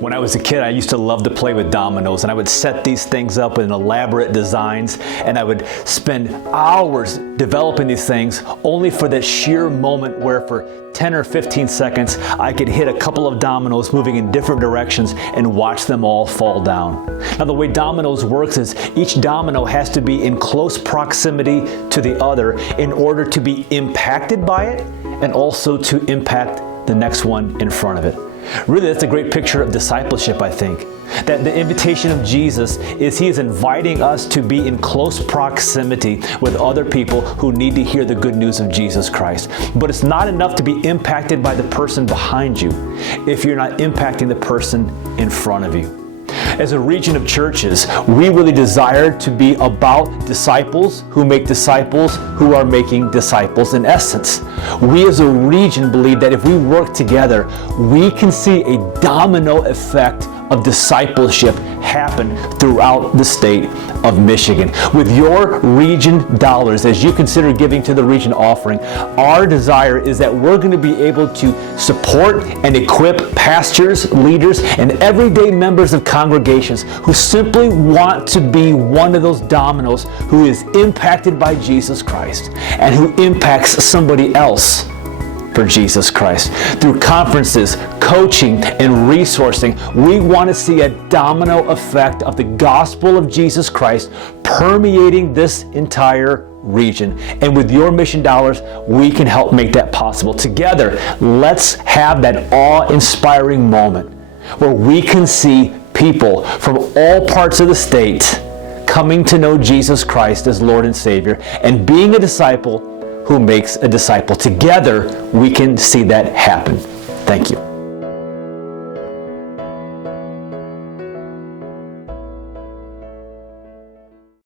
When I was a kid, I used to love to play with dominoes, and I would set these things up in elaborate designs, and I would spend hours developing these things only for that sheer moment where for 10 or 15 seconds, I could hit a couple of dominoes moving in different directions and watch them all fall down. Now, the way dominoes works is each domino has to be in close proximity to the other in order to be impacted by it and also to impact the next one in front of it. Really, that's a great picture of discipleship, I think. That the invitation of Jesus is He is inviting us to be in close proximity with other people who need to hear the good news of Jesus Christ. But it's not enough to be impacted by the person behind you if you're not impacting the person in front of you. As a region of churches, we really desire to be about disciples who make disciples who are making disciples in essence. We as a region believe that if we work together, we can see a domino effect of discipleship happen throughout the state of Michigan. With your region dollars, as you consider giving to the region offering, our desire is that we're going to be able to support and equip pastors, leaders, and everyday members of congregations who simply want to be one of those dominoes who is impacted by Jesus Christ and who impacts somebody else for Jesus Christ. Through conferences, coaching, and resourcing, we want to see a domino effect of the gospel of Jesus Christ permeating this entire region. And with your mission dollars, we can help make that possible. Together, let's have that awe-inspiring moment where we can see people from all parts of the state coming to know Jesus Christ as Lord and Savior and being a disciple who makes a disciple. Together, we can see that happen. Thank you.